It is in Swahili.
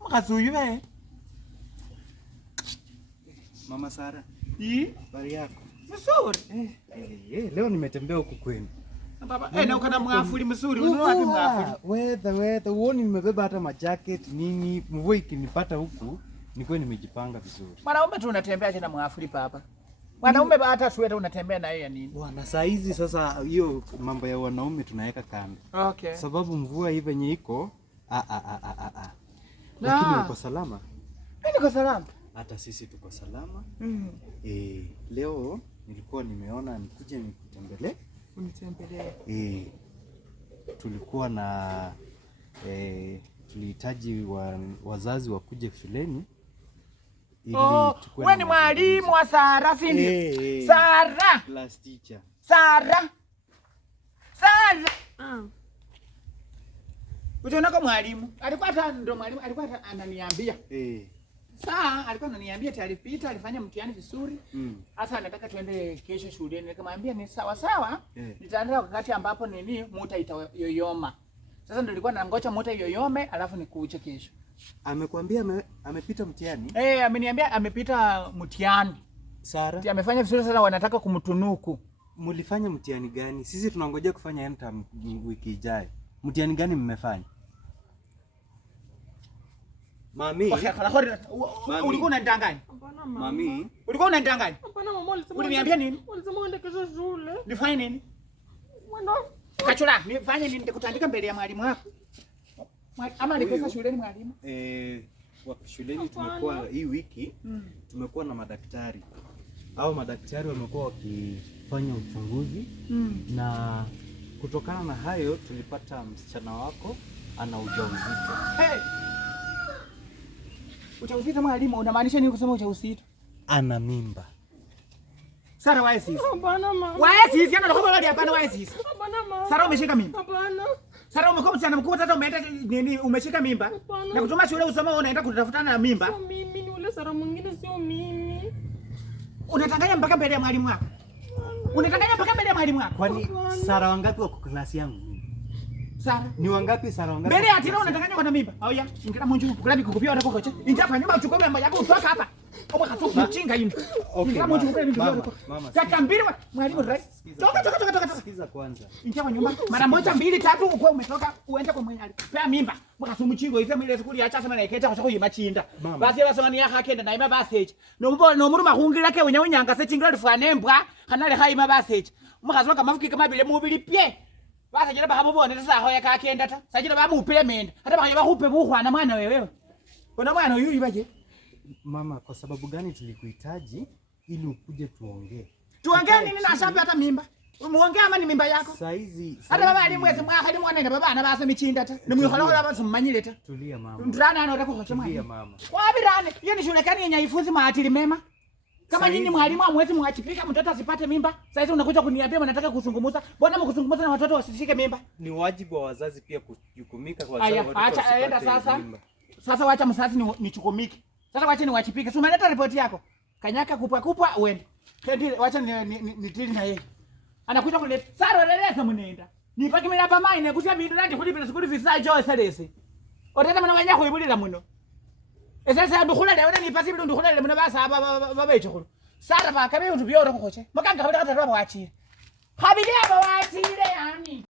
Mkazuyu we. Mama Sara. Habari yako? Mzuri. Leo nimetembea huku kwenu. Baba, na ukana mwafuli mzuri. Unaona wapi mwafuli? Weather. Uone nimebeba hata majacket nini. Mvua ikinipata huku, nikuwe nimejipanga vizuri. Mwanaume tu unatembea tena mwafuli papa. Mwanaume hata sweta unatembea na yeye ya nini? Bwana, saa hizi sasa hiyo mambo ya wanaume tunaweka kando. Okay. Sababu mvua hii venye iko Lakini uko salama? Mimi niko salama. Hata sisi tuko salama. Leo nilikuwa nimeona nikuje nikutembelee. Unitembelee. Tulikuwa na tulihitaji wazazi wakuje shuleni. Wewe ni mwalimu wa Sara, si ndio? Sara. Class teacher. Sara. Utaona kama mwalimu. Alikuwa hata ndo mwalimu, alikuwa hata ananiambia. Saa alikuwa ananiambia alipita, alifanya mtihani vizuri. Sasa anataka tuende kesho shuleni. Nikamwambia ni sawa. Nitaanza wakati ambapo mota itayoyoma. Sasa ndio nilikuwa nangoja mota yoyome alafu nikuuche kesho. Amekwambia amepita mtihani? Ameniambia amepita mtihani. Sara. Amefanya vizuri sana, wanataka kumtunuku. Mulifanya mtihani gani? Sisi tunangojea kufanya end wiki ijayo. Mtihani gani mmefanya? Mami. Ulikuwa unanidanganya? Hapana mama. Mami. Ulikuwa unanidanganya? Hapana mama, uliniambia nini? Ulisema uende kesho shule. Nifanye nini? Mwendo. Kachula, nifanye nini? Nikutandika mbele ya mwalimu wako. Ama alikosa shuleni mwalimu? Shuleni tumekuwa hii wiki tumekuwa na madaktari. Hao madaktari wamekuwa wakifanya uchunguzi na kutokana na hayo tulipata msichana wako ana ujauzito. Ujauzito mwalimu, unamaanisha nini kusema ujauzito? Ana mimba. Sara wae sisi. Hapana mama. Wae sisi ana ndogo bali hapana wae sisi. Hapana mama. Sara umeshika mimba? Hapana. Sara umekuwa msichana mkubwa sasa umeenda nini umeshika mimba? Na kutuma shule usoma unaenda kutafutana na mimba? Sio mimi, ni ule Sara mwingine, sio mimi. Unatanganya mpaka mbele ya mwalimu wako? Unatanganya mpaka mbele ya mwalimu wako? Kwani Sara wangapi wako klasi yangu? Sara. Ni wangapi Sara wangapi? Mbele ya tena unatanganya kwa mimba. Haya, ingana munju kula bikukupia wala kokocha. Ingia kwa nyumba uchukue mambo yako utoka hapa. Kama kasuku mchinga hivi. Ingia munju kula bikukupia. Kaka mbili mwalimu rai. Toka. Sikiza kwanza. Ingia kwa nyumba. Mara moja mbili tatu uko umetoka uende kwa mwenye alipea mimba. Mwaka mchingo hizo ile skuli acha sana naiketa kwa sababu yimachinda. Basi basoni yaka akenda na ima baseji. No muri mahungira ke unyanga se chingira lifanembwa kanale haima baseji. Mwaka mafuki kama bile mubili pye. Basa jira bahamubone sasa hoya kakenda ta. Sajira bamupile menda. Hata bakaya bakupe buhwana mwana wewe. Kuna mwana huyu ibaje? Mama, kwa sababu gani tulikuhitaji ili ukuje tuongee? Tuongee nini na shapi hata mimba? Muongee ama ni mimba yako? Saizi. Hata baba alimweze mwaka ali mwana na baba anabasa michinda ta. Ni mwihola baba mmanyile ta. Tulia mama. Ndrana anataka kuhocha mwana. Tulia mama. Wabirane, hiyo ni shule kani yenye ifunzi maadili mema? Kama nyinyi mwalimu amwezi mwachipika mtoto asipate mimba, sasa unakuja kuniambia mnataka kuzungumza. Mbona mkuzungumza na watoto wasishike mimba? Ni wajibu wa wazazi pia kujukumika kwa sababu watoto wasipate mimba. Sasa wacha msasi nichukumike. Sasa wacha niwachipike. Si umeleta ripoti yako? Kanyaka kupwa uende. Kendi wacha ni na yeye. Anakuja kuleta. Sara leleza mnenda. Nipaki mimi hapa mai nekutia bindu nandi kulipira sikuli visa jo selese. Otata mwana wanya kuibulira muno. Sasa ndukula leo nipasi bindu ndukula leo mwana basa baba ichukuru. Sara ba kabe untu byoro kokoche. Makanga kabita katatu aba wachire. Habili aba wachire yani.